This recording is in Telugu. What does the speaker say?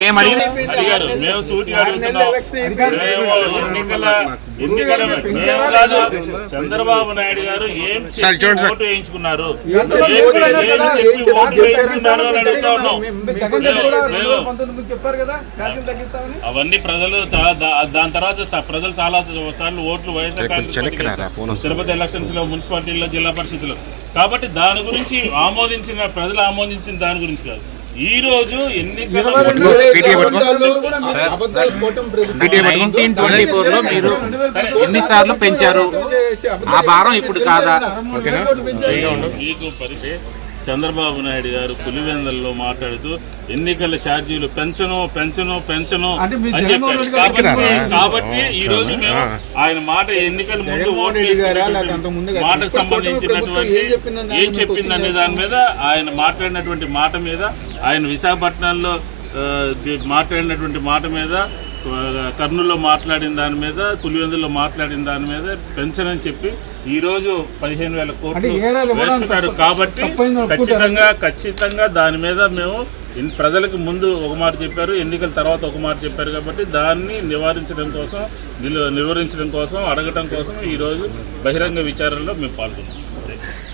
అడిగారు మేము సూటిగా అడుగుతున్నాం. చంద్రబాబు నాయుడు గారు ఏం ఓటు వేయించుకున్నారు అవన్నీ ప్రజలు దాని తర్వాత ప్రజలు చాలా సార్లు ఓట్లు వైఎస్ఆర్ తిరుపతి ఎలక్షన్స్ లో, మున్సిపాలిటీలో, జిల్లా పరిషత్లో. కాబట్టి దాని గురించి ప్రజలు ఆమోదించిన దాని గురించి కాదు. ఈ రోజు మీరు ఎన్నిసార్లు పెంచారు, ఆ భారం ఇప్పుడు కాదా? మీకు పరిచయం చంద్రబాబు నాయుడు గారు పులివెందుల్లో మాట్లాడుతూ ఎన్నికల ఛార్జీలు పెంచను అని చెప్పారు. కాబట్టి ఈ రోజు మేము ఆయన మాట ఎన్నికల ముందు ఓటు మాటకు సంబంధించినటువంటి ఏం చెప్పిందనే దాని మీద, ఆయన మాట్లాడినటువంటి మాట మీద, ఆయన విశాఖపట్నంలో మాట్లాడినటువంటి మాట మీద, కర్నూలులో మాట్లాడిన దాని మీద, పులివెందులో మాట్లాడిన దాని మీద పెన్షన్ అని చెప్పి ఈరోజు 15,000 కోట్లు వేస్తున్నారు. కాబట్టి ఖచ్చితంగా దాని మీద మేము ప్రజలకు ముందు ఒక మాట చెప్పారు, ఎన్నికల తర్వాత ఒక మాట చెప్పారు. కాబట్టి దాన్ని నివారించడం కోసం, అడగటం కోసం ఈరోజు బహిరంగ విచారణలో మేము పాల్గొన్నాం.